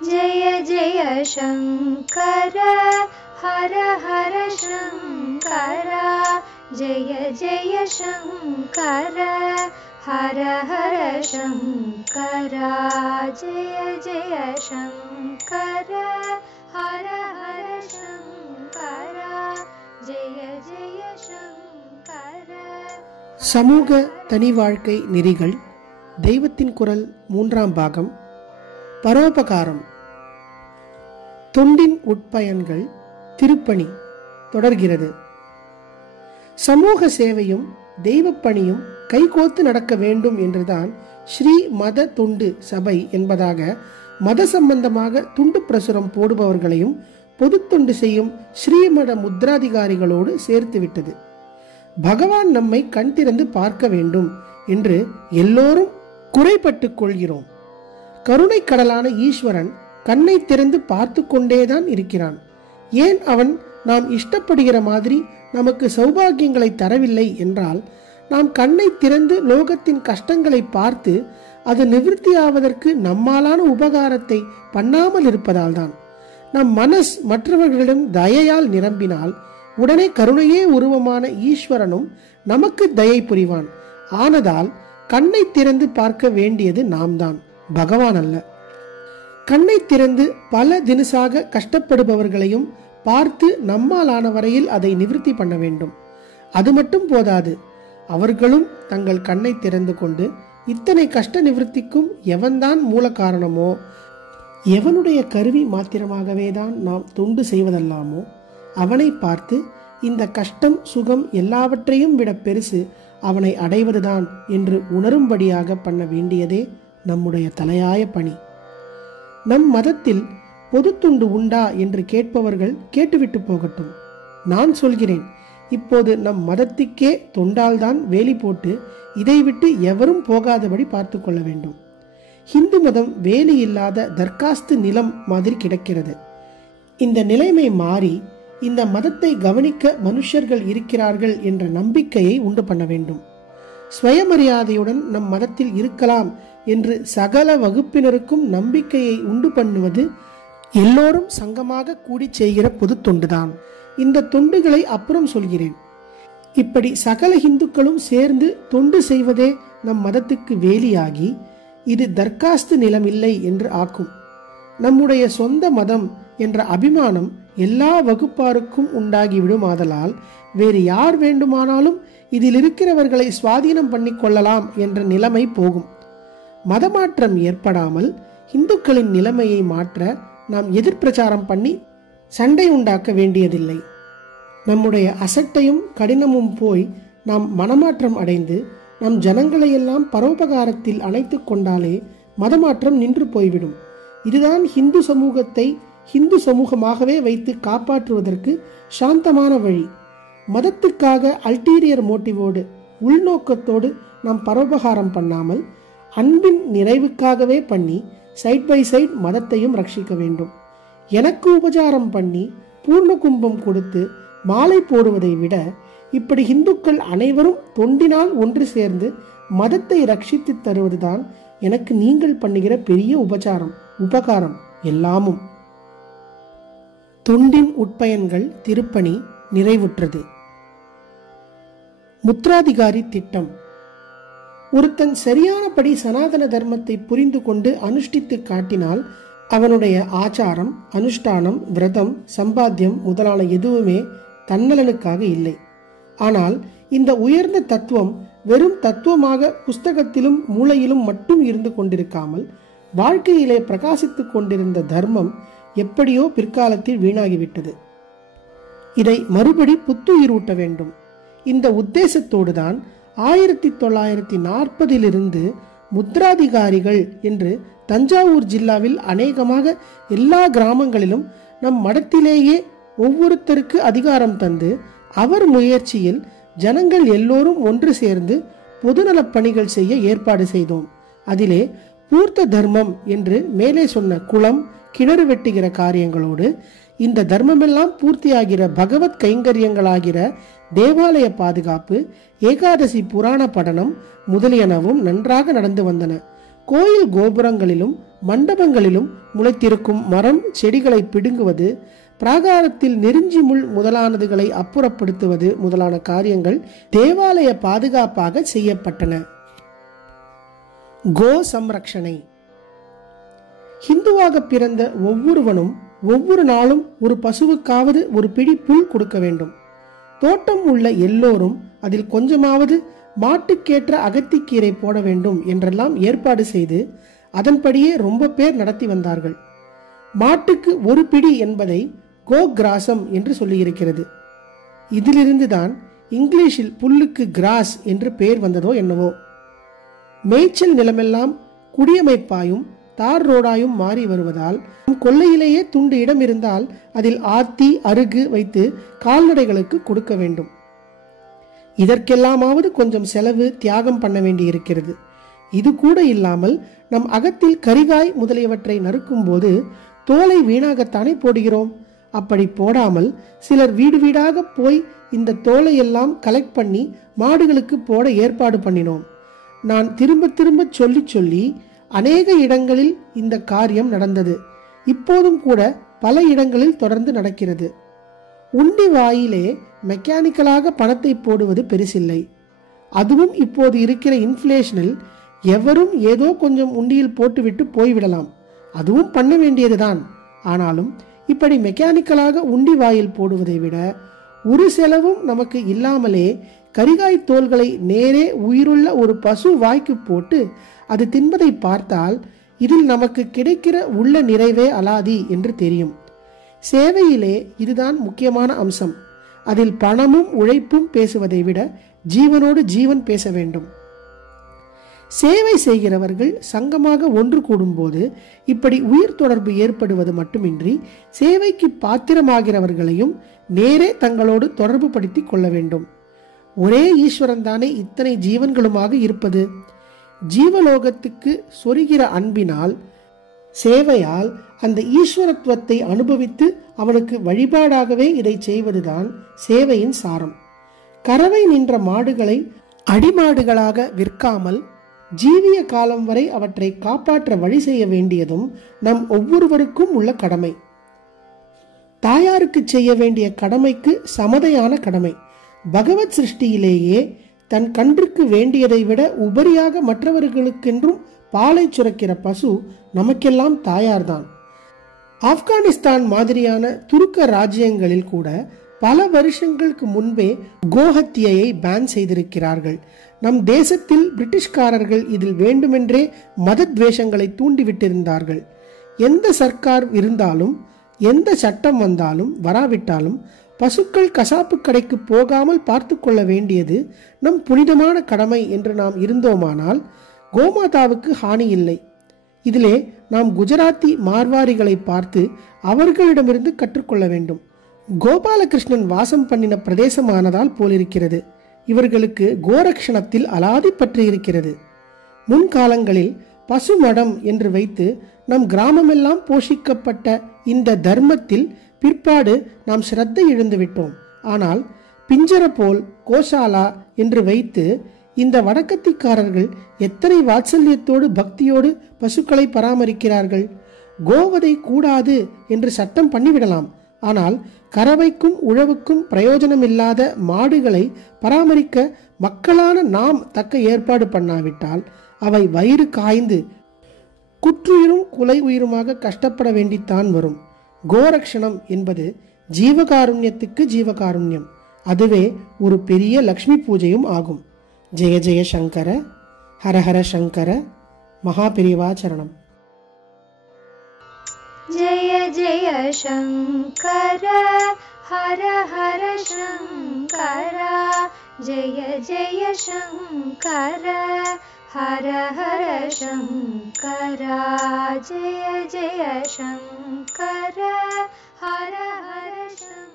जय जय शंकर हर हर शंकर जय जय शंकर हर हर शंकर जय जय शंकर हर हर शंकर जय जय शंकर. சமூக தனி வாழ்க்கை நெறிகள் தெய்வத்தின் குரல் 3ஆம் பாகம். பரோபகாரம். தொண்டின் உட்பயன்கள் திருப்பணி தொடர்கிறது. சமூக சேவையும் தெய்வப்பணியும் கைகோத்து நடக்க வேண்டும் என்றுதான் ஸ்ரீ மத தொண்டு சபை என்பதாக மத சம்பந்தமாக துண்டு பிரசுரம் போடுபவர்களையும் பொது தொண்டு செய்யும் ஸ்ரீமட முத்ராதிகாரிகளோடு சேர்த்துவிட்டது. பகவான் நம்மை கண் திறந்து பார்க்க வேண்டும் என்று எல்லோரும் குறைபட்டு கொள்கிறோம். கருணை கடலான ஈஸ்வரன் கண்ணை திறந்து பார்த்து கொண்டேதான் இருக்கிறான். ஏன் அவன் நாம் இஷ்டப்படுகிற மாதிரி நமக்கு சௌபாகியங்களை தரவில்லை என்றால், நாம் கண்ணை திறந்து லோகத்தின் கஷ்டங்களை பார்த்து அது நிவர்த்தியாவதற்கு நம்மாலான உபகாரத்தை பண்ணாமல் இருப்பதால் தான். நம் மனஸ் மற்றவர்களிடம் தயையால் நிரம்பினால் உடனே கருணையே உருவமான ஈஸ்வரனும் நமக்கு தயை புரிவான். ஆனதால் கண்ணை திறந்து பார்க்க வேண்டியது நாம் தான், பகவான் அல்ல. கண்ணை திறந்து பல தினசாக கஷ்டப்படுபவர்களையும் பார்த்து நம்மாலான வரையில் அதை நிவர்த்தி பண்ண வேண்டும். அது மட்டும் போதாது, அவர்களும் தங்கள் கண்ணை திறந்து கொண்டு இத்தனை கஷ்ட நிவர்த்திக்கும் எவன்தான் மூல காரணமோ, எவனுடைய கருவி மாத்திரமாகவே தான் நாம் தொண்டு செய்வதல்லாமோ அவனை பார்த்து இந்த கஷ்டம் சுகம் எல்லாவற்றையும் விட பெருசு அவனை அடைவதுதான் என்று உணரும்படியாக பண்ண வேண்டியதே நம்முடைய தலையாய பணி. நம் மதத்தில் பொது துண்டு உண்டா என்று கேட்பவர்கள் கேட்டுவிட்டு போகட்டும். நான் சொல்கிறேன், இப்போது நம் மதத்துக்கே தொண்டால்தான் வேலி போட்டு இதை விட்டு எவரும் போகாதபடி பார்த்து கொள்ள வேண்டும். ஹிந்து மதம் வேலி இல்லாத தர்காஸ்து நிலம் மாதிரி கிடக்கிறது. இந்த நிலைமை மாறி இந்த மதத்தை கவனிக்க மனுஷர்கள் இருக்கிறார்கள் என்ற நம்பிக்கையை உண்டு பண்ண வேண்டும். சுயமரியாதையுடன் நம் மதத்தில் இருக்கலாம் என்று சகல வகுப்பினருக்கும் நம்பிக்கையை உண்டு பண்ணுவது எல்லோரும் சங்கமாக கூடி செய்கிற பொது தொண்டுதான். இந்த தொண்டுகளை அப்புறம் சொல்கிறேன். இப்படி சகல இந்துக்களும் சேர்ந்து தொண்டு செய்வதே நம் மதத்துக்கு வேலியாகி இது தர்காஸ்து நிலம் இல்லை என்று ஆக்கும். நம்முடைய சொந்த மதம் என்ற அபிமானம் எல்லா வகுப்பாருக்கும் உண்டாகிவிடும். ஆதலால் வேறு யார் வேண்டுமானாலும் இதில் இருக்கிறவர்களை சுவாதீனம் பண்ணி கொள்ளலாம் என்ற நிலைமை போகும். மதமாற்றம் ஏற்படாமல் இந்துக்களின் நிலைமையை மாற்ற நாம் எதிர்பிரச்சாரம் பண்ணி சண்டை உண்டாக்க வேண்டியதில்லை. நம்முடைய அசட்டையும் கடினமும் போய் நாம் மனமாற்றம் அடைந்து நம் ஜனங்களையெல்லாம் பரோபகாரத்தில் அணைத்து கொண்டாலே மதமாற்றம் நின்று போய்விடும். இதுதான் ஹிந்து சமூகத்தை ஹிந்து சமூகமாகவே வைத்து காப்பாற்றுவதற்கு சாந்தமான வழி. மதத்துக்காக அல்டீரியர் மோட்டிவோடு உள்நோக்கத்தோடு நாம் பரோபகாரம் பண்ணாமல் அன்பின் நிறைவுக்காகவே பண்ணி சைட் பை சைட் மதத்தையும் ரட்சிக்க வேண்டும். எனக்கு உபச்சாரம் பண்ணி பூர்ண கும்பம் கொடுத்து மாலை போடுவதை விட இப்படி இந்துக்கள் அனைவரும் தொண்டினால் ஒன்று சேர்ந்து மதத்தை ரட்சித்து தருவதுதான் எனக்கு நீங்கள் பண்ணுகிற பெரிய உபகாரம் எல்லாமும். தொண்டின் உட்பயன்கள் திருப்பணி நிறைவுற்றது. முத்ராதிகாரி திட்டம். ஒருத்தன் சரியானபடி சனாதன தர்மத்தை புரிந்து கொண்டு அனுஷ்டித்து காட்டினால் அவனுடைய ஆச்சாரம், அனுஷ்டானம், விரதம், சம்பாத்தியம் முதலான எதுவுமே தன்னலனுக்காக இல்லை. ஆனால் இந்த உயர்ந்த தத்துவம் வெறும் தத்துவமாக புஸ்தகத்திலும் மூளையிலும் மட்டும் இருந்து கொண்டிருக்காமல் வாழ்க்கையிலே பிரகாசித்துக் கொண்டிருந்த தர்மம் எப்படியோ பிற்காலத்தில் வீணாகிவிட்டது. இதை மறுபடி புத்துயிரூட்ட வேண்டும். இந்த உத்தேசத்தோடுதான் 1940 முத்ராதிகாரிகள் என்று தஞ்சாவூர் ஜில்லாவில் அநேகமாக எல்லா கிராமங்களிலும் நம் மடத்திலேயே ஒவ்வொருத்தருக்கு அதிகாரம் தந்து அவர் முயற்சியில் ஜனங்கள் எல்லோரும் ஒன்று சேர்ந்து பொதுநலப் பணிகள் செய்ய ஏற்பாடு செய்தோம். அதிலே பூர்த்த தர்மம் என்று மேலே சொன்ன குளம், கிணறு வெட்டுகிற காரியங்களோடு இந்த தர்மமெல்லாம் பூர்த்தியாகிற பகவத் கைங்கரியங்களாகிற தேவாலய பாதுகாப்பு, ஏகாதசி புராண படனம் முதலியனவும் நன்றாக நடந்து வந்தன. கோயில் கோபுரங்களிலும் மண்டபங்களிலும் முளைத்திருக்கும் மரம் செடிகளை பிடுங்குவது, பிராகாரத்தில் நெருஞ்சி முள் முதலானதுகளை அப்புறப்படுத்துவது முதலான காரியங்கள் தேவாலய பாதுகாப்பாக செய்யப்பட்டன. கோ சம்ரக்ஷணை. ஹிந்துவாக பிறந்த ஒவ்வொருவனும் ஒவ்வொரு நாளும் ஒரு பசுவுக்காவது ஒரு பிடி புல் கொடுக்க வேண்டும். தோட்டம் உள்ள எல்லோரும் அதில் கொஞ்சமாவது மாட்டுக்கேற்ற அகத்திக்கீரை போட வேண்டும் என்றெல்லாம் ஏற்பாடு செய்து அதன்படியே ரொம்ப பேர் நடத்தி வந்தார்கள். மாட்டுக்கு ஒரு பிடி என்பதை கோகிராசம் என்று சொல்லியிருக்கிறது. இதிலிருந்துதான் இங்கிலீஷில் புல்லுக்கு கிராஸ் என்று பெயர் வந்ததோ என்னவோ. மேய்ச்சல் நிலமெல்லாம் குடியமைப்பாயும் தார் ரோடாயும் மாறி வருவதால் கொல்லையிலேயே துண்டு இடம் இருந்தால் அதில் ஆத்தி அருகு வைத்து கால்நடைகளுக்கு கொடுக்க வேண்டும். இதற்கெல்லாமாவது கொஞ்சம் செலவு தியாகம் பண்ண வேண்டி இருக்கிறது. இது கூட இல்லாமல் நம் அகத்தில் கரிகாய் முதலியவற்றை நறுக்கும் போது தோலை வீணாகத்தானே போடுகிறோம். அப்படி போடாமல் சிலர் வீடு வீடாக போய் இந்த தோலை எல்லாம் கலெக்ட் பண்ணி மாடுகளுக்கு போட ஏற்பாடு பண்ணினோம். நான் திரும்ப திரும்ப சொல்லி சொல்லி அநேக இடங்களில் இந்த காரியம் நடந்தது. இப்போதும் கூட பல இடங்களில் தொடர்ந்து நடக்கிறது. உண்டி வாயிலே மெக்கானிக்கலாக பணத்தை போடுவது பெருசில்லை. அதுவும் இப்போது இருக்கிற இன்ஃப்ளேஷனில் எவரும் ஏதோ கொஞ்சம் உண்டியில் போட்டுவிட்டு போய்விடலாம். அதுவும் பண்ண வேண்டியதுதான். ஆனாலும் இப்படி மெக்கானிக்கலாக உண்டி வாயில் போடுவதை விட ஒரு செலவும் நமக்கு இல்லாமலே கரிகாய் தோள்களை நேரே உயிருள்ள ஒரு பசு வாய்க்கு போட்டு அது தின்பதை பார்த்தால் இதில் நமக்கு கிடைக்கிற உள்ள நிறைவே அலாதி என்று தெரியும். சேவையிலே இதுதான் முக்கியமான அம்சம். அதில் பணமும் உழைப்பும் பேசுவதை விட ஜீவனோடு ஜீவன் பேச வேண்டும். சேவை செய்கிறவர்கள் சங்கமாக ஒன்று கூடும்போது இப்படி உயிர் தொடர்பு ஏற்படுவது மட்டுமின்றி சேவைக்கு பாத்திரமாகிறவர்களையும் நேரே தங்களோடு தொடர்பு படுத்தி கொள்ள வேண்டும். ஒரே ஈஸ்வரன் தானே இத்தனை ஜீவன்களுமாக இருப்பது. ஜீவலோகத்துக்கு சொருகிற அன்பினால் சேவையால் அந்த ஈஸ்வரத்துவத்தை அனுபவித்து அவனுக்கு வழிபாடாகவே இதை செய்வதுதான் சேவையின் சாரம். கறவை நின்ற மாடுகளை அடிமாடுகளாக விற்காமல் ஜீவிய காலம் வரை அவற்றை காப்பாற்ற வழி செய்ய வேண்டியதும் நம் ஒவ்வொருவருக்கும் உள்ள கடமை. தாயாருக்கு செய்ய வேண்டிய கடமைக்கு சமதையான கடமை. பகவத் சிருஷ்டியிலேயே தன் கன்றுக்கு வேண்டியதை விட உபரியாக மற்றவர்களுக்கென்றும் பாலை சுரக்கிற பசு நமக்கெல்லாம் தாயார்தான். ஆப்கானிஸ்தான் மாதிரியான துருக்க ராஜ்யங்களில் கூட பல வருஷங்களுக்கு முன்பே கோஹத்தியை பேன் செய்திருக்கிறார்கள். நம் தேசத்தில் பிரிட்டிஷ்காரர்கள் இதில் வேண்டுமென்றே மத துவேஷங்களை தூண்டிவிட்டிருந்தார்கள். எந்த சர்க்கார் இருந்தாலும் எந்த சட்டம் வந்தாலும் வராவிட்டாலும் பசுக்கள் கசாப்பு கடைக்கு போகாமல் பார்த்து கொள்ள வேண்டியது நம் புனிதமான கடமை என்று நாம் இருந்தோமானால் கோமாதாவுக்கு ஹானி இல்லை. இதிலே நாம் குஜராத்தி மார்வாரிகளை பார்த்து அவர்களிடமிருந்து கற்றுக்கொள்ள வேண்டும். கோபாலகிருஷ்ணன் வாசம் பண்ணின பிரதேசமானதால் போலிருக்கிறது. இவர்களுக்கு கோரக்ஷணத்தில் அலாதி பற்றி இருக்கிறது. முன்காலங்களில் பசுமடம் என்று வைத்து நம் கிராமமெல்லாம் போஷிக்கப்பட்ட இந்த தர்மத்தில் பிற்பாடு நாம் சிரத்தை இழந்து விட்டோம். ஆனால் பிஞ்சர போல் கோசாலா என்று வைத்து இந்த வடக்கத்திக்காரர்கள் எத்தனை வாத்சல்யத்தோடு பக்தியோடு பசுக்களை பராமரிக்கிறார்கள். கோவதை கூடாது என்று சட்டம் பண்ணிவிடலாம். ஆனால் கறவைக்கும் உழவுக்கும் பிரயோஜனமில்லாத மாடுகளை பராமரிக்க மக்களான நாம் தக்க ஏற்பாடு பண்ணாவிட்டால் அவை வயிறு காய்ந்து குற்றுயிரும் குலை உயிருமாக கஷ்டப்பட வேண்டித்தான் வரும். கோரக்ஷணம் என்பது ஜீவகாருண்யத்துக்கு ஜீவகாருண்யம். அதுவே ஒரு பெரிய லக்ஷ்மி பூஜையும் ஆகும். ஜெய ஜெய சங்கர, ஹரஹர சங்கர, மகாபிரிவாச்சரணம். जय जय शंकर हर हर शंकर, जय जय शंकर हर हर शंकर, जय जय शंकर हर हर शंकर.